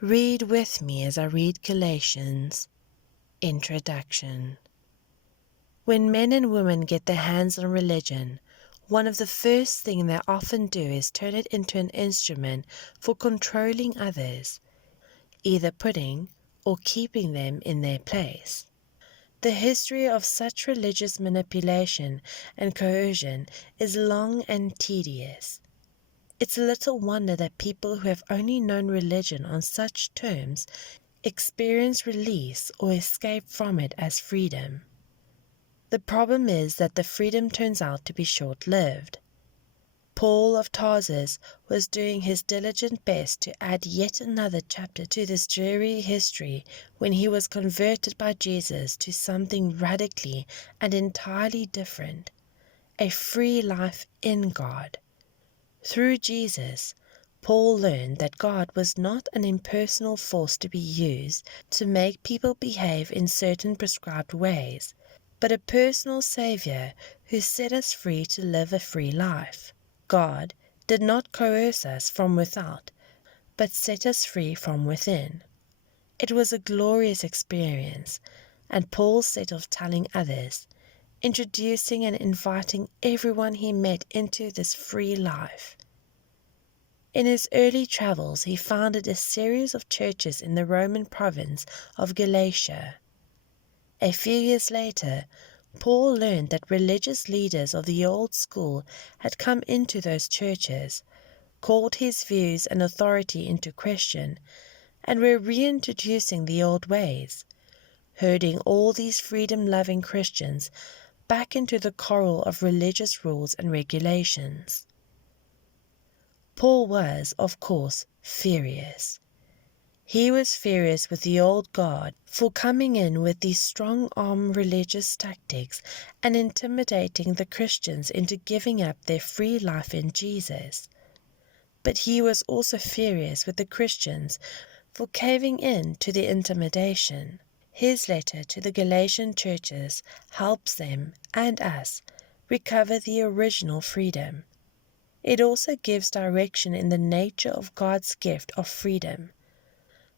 Read with me as I read Galatians. Introduction. When men and women get their hands on religion, one of the first things they often do is turn it into an instrument for controlling others, either putting or keeping them in their place. The history of such religious manipulation and coercion is long and tedious. It's little wonder that people who have only known religion on such terms experience release or escape from it as freedom. The problem is that the freedom turns out to be short-lived. Paul of Tarsus was doing his diligent best to add yet another chapter to this dreary history when he was converted by Jesus to something radically and entirely different, a free life in God. Through Jesus, Paul learned that God was not an impersonal force to be used to make people behave in certain prescribed ways, but a personal Savior who set us free to live a free life. God did not coerce us from without, but set us free from within. It was a glorious experience, and Paul set off telling others, introducing and inviting everyone he met into this free life. In his early travels, he founded a series of churches in the Roman province of Galatia. A few years later, Paul learned that religious leaders of the old school had come into those churches, called his views and authority into question, and were reintroducing the old ways, herding all these freedom-loving Christians back into the corral of religious rules and regulations. Paul was, of course, furious. He was furious with the old God for coming in with these strong-arm religious tactics and intimidating the Christians into giving up their free life in Jesus. But he was also furious with the Christians for caving in to the intimidation. His letter to the Galatian churches helps them and us recover the original freedom. It also gives direction in the nature of God's gift of freedom,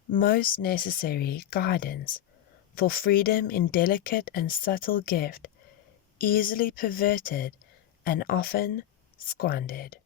most necessary guidance for freedom in delicate and subtle gift, easily perverted and often squandered.